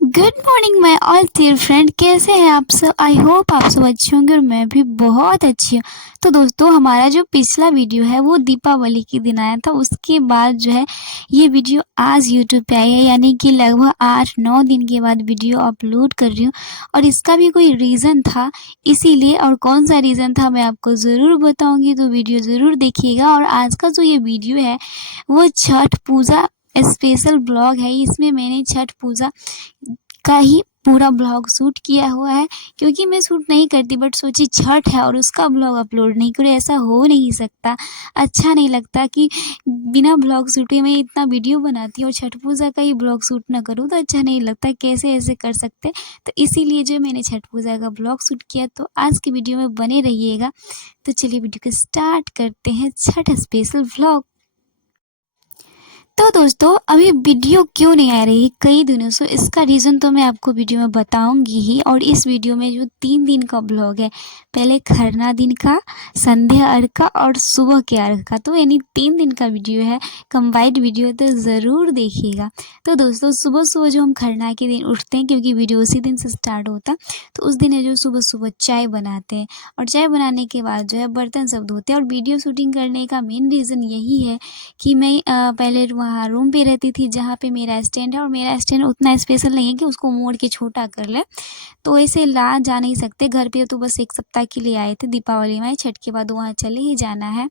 Good morning my all dear friend, कैसे हैं आप सब। आई होप आप सब अच्छे होंगे और मैं भी बहुत अच्छी हूँ। तो दोस्तों, हमारा जो पिछला वीडियो है वो दीपावली के दिन आया था। उसके बाद जो है ये वीडियो आज यूट्यूब पे आई है, यानी कि लगभग 8-9 दिन के बाद वीडियो अपलोड कर रही हूँ। और इसका भी कोई रीज़न था, इसीलिए। और कौन सा रीज़न था मैं आपको ज़रूर बताऊँगी, तो वीडियो ज़रूर देखिएगा। और आज का जो ये वीडियो है वो छठ पूजा स्पेशल ब्लॉग है। इसमें मैंने छठ पूजा का ही पूरा ब्लॉग शूट किया हुआ है, क्योंकि मैं शूट नहीं करती, बट सोची छठ है और उसका ब्लॉग अपलोड नहीं करूँ, ऐसा हो नहीं सकता। अच्छा नहीं लगता कि बिना ब्लॉग शूटे मैं इतना वीडियो बनाती हूँ और छठ पूजा का ही ब्लॉग शूट ना करूँ, तो अच्छा नहीं लगता। कैसे ऐसे कर सकते। तो इसीलिए जो मैंने छठ पूजा का ब्लॉग शूट किया, तो आज की वीडियो में बने रहिएगा। तो चलिए वीडियो को स्टार्ट करते हैं, छठ स्पेशल व्लॉग। तो दोस्तों, अभी वीडियो क्यों नहीं आ रही कई दिनों से, इसका रीज़न तो मैं आपको वीडियो में बताऊंगी ही। और इस वीडियो में जो 3 दिन का ब्लॉग है, पहले खरना दिन का, संध्या अर्घ का और सुबह के अर्घ का, तो यानी 3 दिन का वीडियो है, कंबाइंड वीडियो, तो ज़रूर देखिएगा। तो दोस्तों, सुबह सुबह जो हम खरना के दिन उठते हैं, क्योंकि वीडियो उसी दिन से स्टार्ट होता है, तो उस दिन है जो सुबह सुबह चाय बनाते हैं। और चाय बनाने के बाद जो है बर्तन सब धोते हैं। और वीडियो शूटिंग करने का मेन रीज़न यही है कि मैं पहले वहाँ रूम पे रहती थी, जहाँ पे मेरा स्टैंड है, और मेरा स्टैंड उतना स्पेशल नहीं है कि उसको मोड़ के छोटा कर ले, तो ऐसे ला जा नहीं सकते। घर पे तो बस 1 सप्ताह के लिए आए थे, दीपावली में, छठ के बाद वहाँ चले ही जाना है,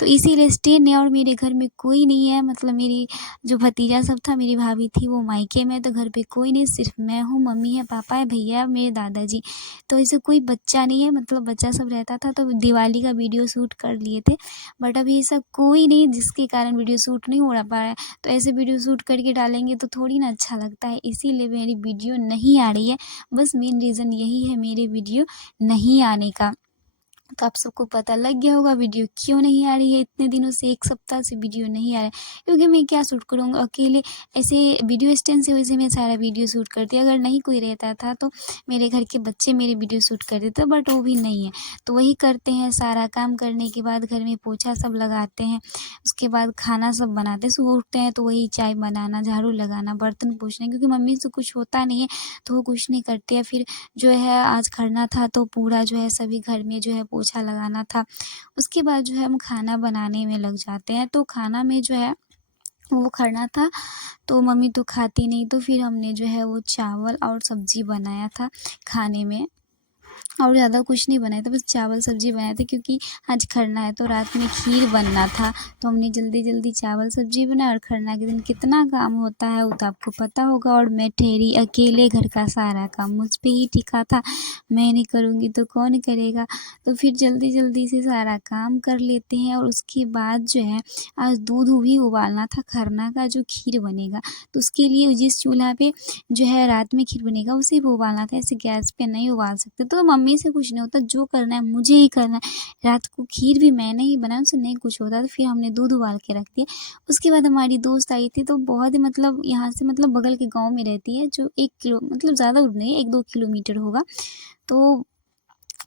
तो इसीलिए स्टैंड है। और मेरे घर में कोई नहीं है, मतलब मेरी जो भतीजा सब था, मेरी भाभी थी वो मायके में, तो घर पे कोई नहीं, सिर्फ मैं हूँ, मम्मी है, पापा है, भैया, मेरे दादाजी। तो ऐसे कोई बच्चा नहीं है, मतलब बच्चा सब रहता था, तो दिवाली का वीडियो शूट कर लिए थे, बट अभी ऐसा कोई नहीं, जिसके कारण वीडियो शूट नहीं हो पा रहा है। तो ऐसे वीडियो शूट करके डालेंगे तो थोड़ी ना अच्छा लगता है, इसीलिए मेरी वीडियो नहीं आ रही है। बस मेन रीज़न यही है मेरे वीडियो नहीं आने का। तो आप सबको पता लग गया होगा वीडियो क्यों नहीं आ रही है, इतने दिनों से, 1 सप्ताह से वीडियो नहीं आ रहा है। क्योंकि मैं क्या शूट करूँगा अकेले, ऐसे वीडियो स्टैंड से वैसे मैं सारा वीडियो शूट करती, अगर नहीं कोई रहता था तो मेरे घर के बच्चे मेरे वीडियो शूट कर देते, बट वो भी नहीं है। तो वही करते हैं, सारा काम करने के बाद घर में पोछा सब लगाते हैं, उसके बाद खाना सब बनाते हैं। सुबह उठते हैं तो वही चाय बनाना, झाड़ू लगाना, बर्तन पोंछना, क्योंकि मम्मी से कुछ होता नहीं है तो वो कुछ नहीं करती है। फिर जो है आज खरना था, तो पूरा जो है सभी घर में जो है पोछा लगाना था। उसके बाद जो है हम खाना बनाने में लग जाते हैं। तो खाना में जो है वो खरना था, तो मम्मी तो खाती नहीं, तो फिर हमने जो है वो चावल और सब्ज़ी बनाया था खाने में। और ज़्यादा कुछ नहीं बनाया था, बस चावल सब्ज़ी बनाए थे, क्योंकि आज खरना है तो रात में खीर बनना था, तो हमने जल्दी जल्दी चावल सब्ज़ी बनाया। और खरना के दिन कितना काम होता है वो तो आपको पता होगा, और मैं ठहरी अकेले, घर का सारा काम मुझ पे ही टिका था, मैं नहीं करूँगी तो कौन करेगा। तो फिर जल्दी जल्दी से सारा काम कर लेते हैं। और उसके बाद जो है आज दूध भी उबालना था, खरना का जो खीर बनेगा, तो उसके लिए जिस चूल्हा पे जो है रात में खीर बनेगा उसे भी उबालना था, ऐसे गैस पे नहीं उबाल सकते। तो मम्मी से कुछ नहीं होता, जो करना है मुझे ही करना है। रात को खीर भी मैंने ही बनाया, उससे नहीं कुछ होता, तो फिर हमने दूध उबाल के रख दिया। उसके बाद हमारी दोस्त आई थी, तो बहुत ही, मतलब यहाँ से, मतलब बगल के गाँव में रहती है, जो 1 किलो, मतलब ज़्यादा दूर नहीं है, 1-2 किलोमीटर होगा। तो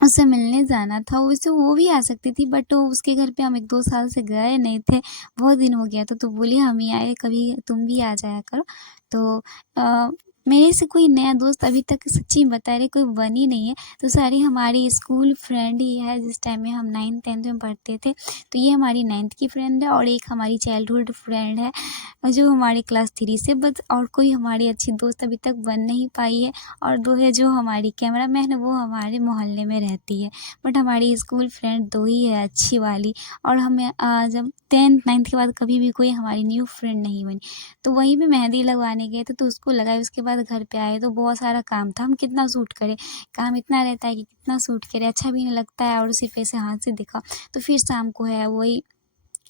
उससे मिलने जाना था, वैसे वो भी आ सकती थी, बट उसके घर पे हम 1-2 साल से गए नहीं थे, बहुत दिन हो गया था, तो बोली हम ही आए, कभी तुम भी आ जाया करो। तो मेरे से कोई नया दोस्त अभी तक सच्ची में बता रही कोई बनी नहीं है, तो सारी हमारी स्कूल फ्रेंड ही है, जिस टाइम में हम 9th-10th में पढ़ते थे। तो ये हमारी 9th की फ्रेंड है, और एक हमारी चाइल्डहुड फ्रेंड है जो हमारी क्लास 3 से, बस और कोई हमारी अच्छी दोस्त अभी तक बन नहीं पाई है। और 2 है जो हमारी कैमरामैन है, वो हमारे मोहल्ले में रहती है, बट हमारी स्कूल फ्रेंड 2 ही है अच्छी वाली। और हमें जब 10th 9th के बाद कभी भी कोई हमारी न्यू फ्रेंड नहीं बनी। तो वहीं पे मेहंदी लगवाने गए थे, तो उसको लगाई, उसके बाद घर पे आए तो बहुत सारा काम था, हम कितना शूट करें, काम इतना रहता है कि कितना शूट करें, अच्छा भी नहीं लगता है, और सिर्फ ऐसे हाथ से दिखा। तो फिर शाम को है वही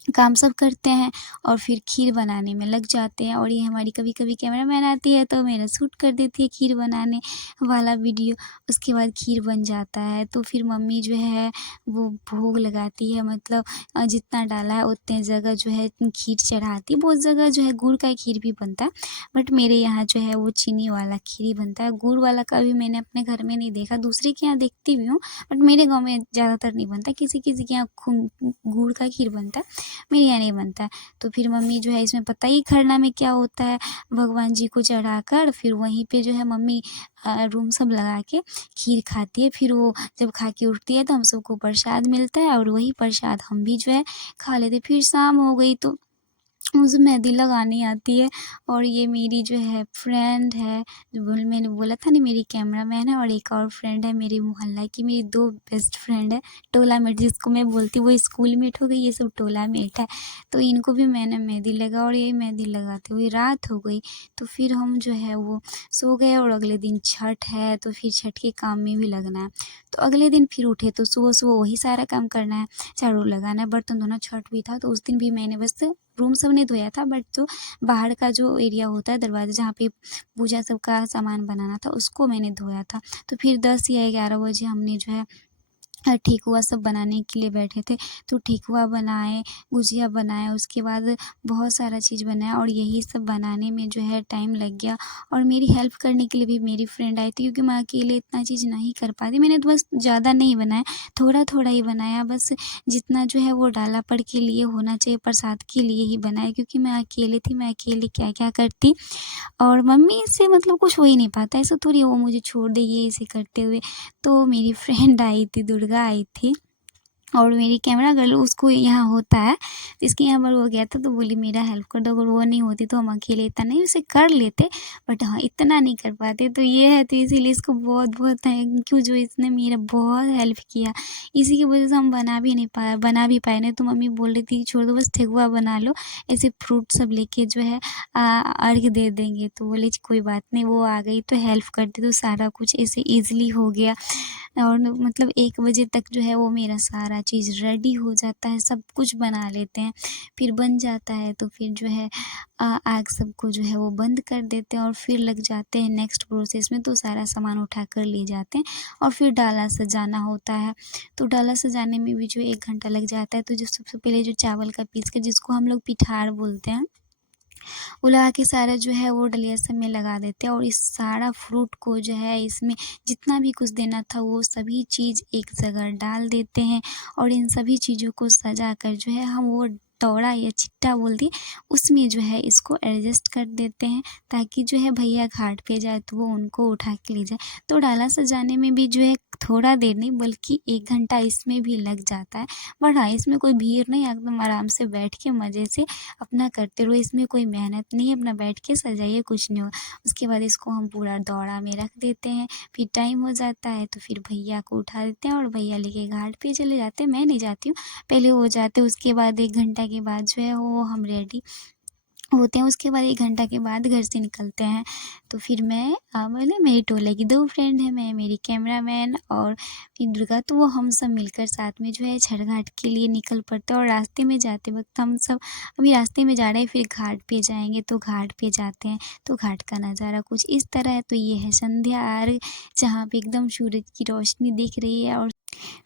काम सब करते हैं, और फिर खीर बनाने में लग जाते हैं। और ये हमारी कभी कभी कैमरामैन आती है, तो मेरा शूट कर देती है खीर बनाने वाला वीडियो। उसके बाद खीर बन जाता है, तो फिर मम्मी जो है वो भोग लगाती है, मतलब जितना डाला है उतने जगह जो है खीर चढ़ाती है। बहुत जगह जो है गुड़ का खीर भी बनता है, बट मेरे यहाँ जो है वो चीनी वाला खीर ही बनता है। गुड़ वाला कभी मैंने अपने घर में नहीं देखा, दूसरे के यहाँ देखती भी हूँ, बट मेरे गाँव में ज़्यादातर नहीं बनता, किसी किसी के यहाँ गुड़ का खीर बनता है। मेरे यहाँ नहीं बनता है। तो फिर मम्मी जो है इसमें पता ही खरना में क्या होता है, भगवान जी को चढ़ाकर फिर वहीं पे जो है मम्मी रूम सब लगा के खीर खाती है। फिर वो जब खा के उठती है तो हम सबको प्रसाद मिलता है और वही प्रसाद हम भी जो है खा लेते। फिर शाम हो गई तो मुझे मेहंदी लगानी आती है और ये मेरी जो है फ्रेंड है, जो मैंने बोला था ना मेरी कैमरामैन है, और एक और फ्रेंड है मेरी मोहल्ला की, मेरी 2 बेस्ट फ्रेंड है, टोला मेट जिसको मैं बोलती हूँ। वो स्कूल मेट हो गई, ये सब टोला मेट है। तो इनको भी मैंने मेहंदी लगा और ये मेहंदी लगाते हुए रात हो गई। तो फिर हम जो है वो सो गए और अगले दिन छठ है तो फिर छठ के काम में भी लगना है। तो अगले दिन फिर उठे तो सुबह-सुबह वही सारा काम करना है, झाड़ू लगाना है, बर्तन धोना, छठ भी था तो उस दिन भी मैंने बस रूम सब नहीं धोया था, बट जो बाहर का जो एरिया होता है दरवाज़ा जहाँ पे पूजा सब का सामान बनाना था उसको मैंने धोया था। तो फिर 10 या 11 बजे हमने जो है ठेकुआ सब बनाने के लिए बैठे थे। तो ठेकुआ बनाए, गुजिया बनाए, उसके बाद बहुत सारा चीज़ बनाया और यही सब बनाने में जो है टाइम लग गया। और मेरी हेल्प करने के लिए भी मेरी फ्रेंड आई थी क्योंकि मैं अकेले इतना चीज़ नहीं कर पाती। मैंने तो बस ज़्यादा नहीं बनाया, थोड़ा-थोड़ा ही बनाया, बस जितना जो है वो डाला पर के लिए होना चाहिए, प्रसाद के लिए ही बनाया क्योंकि मैं अकेले थी, मैं अकेले क्या-क्या करती। और मम्मी से मतलब कुछ हो ही नहीं पाता, ऐसा थोड़ी वो मुझे छोड़ देगी ऐसे करते हुए। तो मेरी फ्रेंड आई थी, दुर्गा आई थी और मेरी कैमरा गर्ल उसको यहाँ होता है, तो इसके यहाँ पर वो गया था तो बोली मेरा हेल्प कर दो, अगर वो नहीं होती तो हम अकेले इतना नहीं उसे कर लेते, बट हाँ इतना नहीं कर पाते। तो ये है, तो इसीलिए इसको बहुत-बहुत थैंक यू जो इसने मेरा बहुत हेल्प किया। इसी की वजह से हम बना भी पाए, नहीं तो मम्मी बोल रही थी कि छोड़ दो बस ठेकुआ बना लो, ऐसे फ्रूट सब लेके जो है अर्घ दे देंगे। तो बोले कोई बात नहीं, वो आ गई तो हेल्प कर दी तो सारा कुछ ऐसे ईज़िली हो गया। और मतलब 1 बजे तक जो है वो मेरा सारा चीज़ रेडी हो जाता है, सब कुछ बना लेते हैं। फिर बन जाता है तो फिर जो है आग सबको जो है वो बंद कर देते हैं और फिर लग जाते हैं नेक्स्ट प्रोसेस में। तो सारा सामान उठा कर ले जाते हैं और फिर डाला सजाना होता है। तो डाला सजाने में भी जो 1 घंटा लग जाता है। तो जो सबसे पहले जो चावल का पीस के जिसको हम लोग पिठार बोलते हैं, वो लगा के सारा जो है वो डलिया सब में लगा देते हैं और इस सारा फ्रूट को जो है इसमें जितना भी कुछ देना था वो सभी चीज़ एक जगह डाल देते हैं और इन सभी चीज़ों को सजा कर जो है हम वो तौड़ा या चिट्टा बोलती है उसमें जो है इसको एडजस्ट कर देते हैं ताकि जो है भैया घाट पे जाए तो वो उनको उठा के ले जाए। तो डाला सजाने में भी जो है थोड़ा देर नहीं बल्कि 1 घंटा इसमें भी लग जाता है। बट हाँ, इसमें कोई भीड़ नहीं, एकदम आराम से बैठ के मज़े से अपना करते रहो, इसमें कोई मेहनत नहीं है, अपना बैठ के सजाइए, कुछ नहीं हो। उसके बाद इसको हम पूरा दौड़ा में रख देते हैं, फिर टाइम हो जाता है तो फिर भैया को उठा देते हैं और भैया लेके घाट पे चले जाते हैं। मैं नहीं जाती हूँ, पहले हो जाते हैं, उसके बाद 1 घंटा के बाद जो है वो हम रेडी होते हैं। उसके बाद 1 घंटा के बाद घर से निकलते हैं। तो फिर मैं बोले मेरी टोले की 2 फ्रेंड हैं, मैं, मेरी कैमरामैन और फिर दुर्गा, तो वो हम सब मिलकर साथ में जो है छठ घाट के लिए निकल पड़ते हैं। और रास्ते में जाते वक़्त हम सब अभी रास्ते में जा रहे हैं, फिर घाट पे जाएँगे तो घाट पे जाते हैं। तो घाट का नज़ारा कुछ इस तरह है। तो ये है संध्या अर्घ, जहाँ पे एकदम सूरज की रोशनी दिख रही है और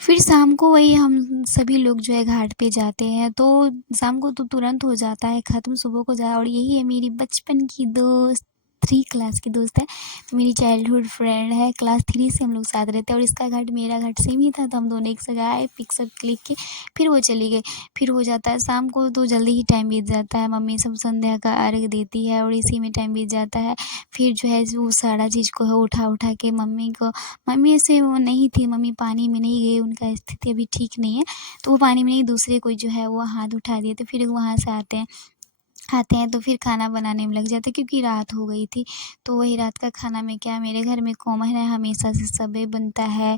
फिर शाम को वही हम सभी लोग जो है घाट पे जाते हैं। तो शाम को तो तुरंत हो जाता है ख़त्म, सुबह को जा, और यही है मेरी बचपन की दोस्त, 3 क्लास की दोस्त है। तो मेरी चाइल्डहुड फ्रेंड है, क्लास 3 से हम लोग साथ रहते हैं और इसका घाट मेरा घाट सेम ही था। तो हम दोनों एक जगह आए, पिक सब क्लिक के फिर वो चली गई। फिर हो जाता है शाम को तो जल्दी ही टाइम बीत जाता है, मम्मी सब संध्या का अर्घ देती है और इसी में टाइम बीत जाता है। फिर जो है वो सारा चीज़ को है उठा के मम्मी से वो नहीं थी, मम्मी पानी में नहीं गई, उनका स्थिति अभी ठीक नहीं है, तो वो पानी में नहीं, दूसरे कोई जो है वो हाथ उठा दिए। तो फिर वहाँ से आते हैं तो फिर खाना बनाने में लग जाते हैं क्योंकि रात हो गई थी। तो वही रात का खाना में क्या, मेरे घर में कॉमन है, हमेशा से सबे बनता है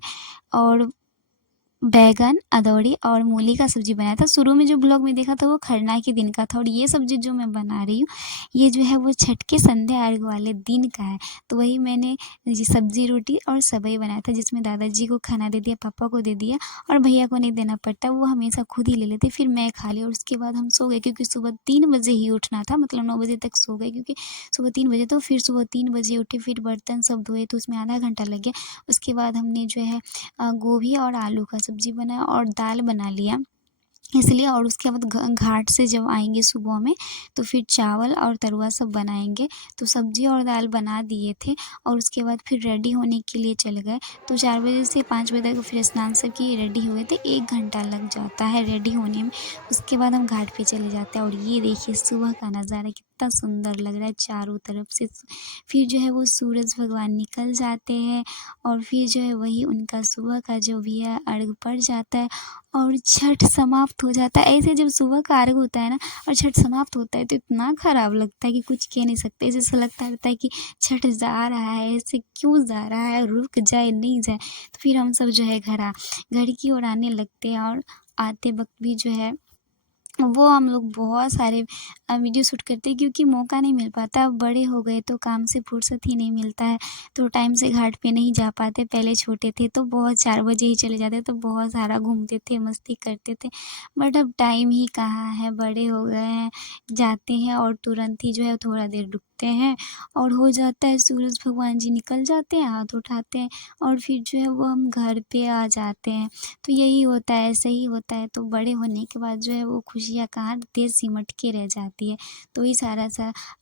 और बैंगन, अदौड़ी और मूली का सब्ज़ी बनाया था। शुरू में जो ब्लॉग में देखा था वो खरना के दिन का था और ये सब्ज़ी जो मैं बना रही हूँ ये जो है वो छठ के संध्या अर्घ वाले दिन का है। तो वही मैंने ये सब्ज़ी, रोटी और सेवई बनाया था जिसमें दादाजी को खाना दे दिया, पापा को दे दिया और भैया को नहीं देना पड़ता, वो हमेशा खुद ही ले लेते। फिर मैं खा ली और उसके बाद हम सो गए क्योंकि सुबह 3 बजे ही उठना था, मतलब 9 बजे तक सो गए क्योंकि सुबह 3 बजे, तो फिर सुबह 3 बजे उठे, फिर बर्तन सब धोए तो उसमें आधा घंटा लग गया। उसके बाद हमने जो है गोभी और आलू का सब्ज़ी बनाया और दाल बना लिया। इसलिए। और उसके बाद घाट से जब आएंगे सुबह में तो फिर चावल और तरुआ सब बनाएंगे। तो सब्जी और दाल बना दिए थे और उसके बाद फिर रेडी होने के लिए चले गए। तो 4 बजे से 5 बजे तक फिर स्नान सब किए, रेडी हुए थे। 1 घंटा लग जाता है रेडी होने में। उसके बाद हम घाट पे चले जाते हैं और ये देखिए सुबह का नज़ारा कितना सुंदर लग रहा है चारों तरफ से। फिर जो है वो सूरज भगवान निकल जाते हैं और फिर जो है वही उनका सुबह का जो भी है अर्घ पड़ जाता है और छठ समाप्त हो जाता है। ऐसे जब सुबह का अर्घ होता है ना और छठ समाप्त होता है तो इतना ख़राब लगता है कि कुछ कह नहीं सकते। ऐसा लगता रहता है कि छठ जा रहा है, ऐसे क्यों जा रहा है, रुक जाए नहीं जाए। तो फिर हम सब जो है घर की ओर आने लगते हैं और आते वक्त भी जो है वो हम लोग बहुत सारे वीडियो शूट करते हैं क्योंकि मौका नहीं मिल पाता। अब बड़े हो गए तो काम से फुर्सत ही नहीं मिलता है तो टाइम से घाट पे नहीं जा पाते। पहले छोटे थे तो बहुत 4 बजे ही चले जाते तो बहुत सारा घूमते थे, मस्ती करते थे। बट अब टाइम ही कहाँ है, बड़े हो गए हैं, जाते हैं और तुरंत ही जो है थोड़ा देर रुकते हैं और हो जाता है सूरज भगवान जी निकल जाते हैं, हाथ उठाते हैं और फिर जो है वो हम घर पे आ जाते हैं। तो यही होता है, ऐसे ही होता है। तो बड़े होने के बाद जो है वो खुशियाँ कहाँ देर सिमट के रह जाती है। तो वही सारा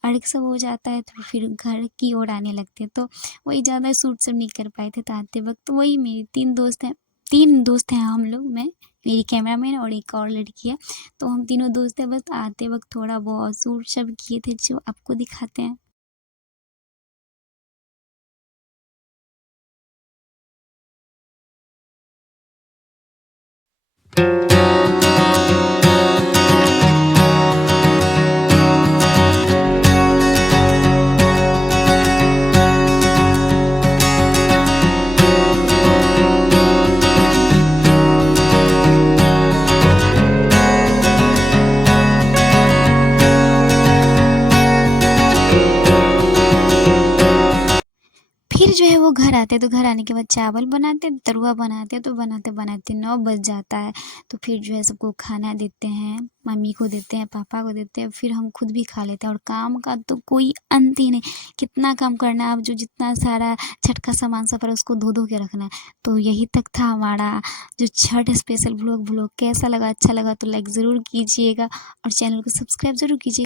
अर्घ सब हो जाता है तो फिर घर की ओर आने लगते हैं। तो वही ज़्यादा शूट सब नहीं कर पाए थे तो आते वक्त तो वही मेरी 3 दोस्त हैं हम लोग, मैं, मेरी कैमरामैन और एक और लड़की है। तो हम तीनों दोस्त हैं, बस आते वक्त थोड़ा बहुत शूट सब किए थे जो आपको दिखाते हैं। फिर जो है वो घर आते हैं तो घर आने के बाद चावल बनाते हैं, तरुआ बनाते हैं। तो बनाते-बनाते 9 बज जाता है। तो फिर जो है सबको खाना देते हैं, मम्मी को देते हैं, पापा को देते हैं, फिर हम खुद भी खा लेते हैं। और काम का तो कोई अंत ही नहीं, कितना काम करना है। अब जो जितना सारा छठ का सामान सब है उसको धो-धो के रखना है। तो यही तक था हमारा जो छठ स्पेशल व्लॉग। कैसा लगा? अच्छा लगा तो लाइक ज़रूर कीजिएगा और चैनल को सब्सक्राइब ज़रूर कीजिए।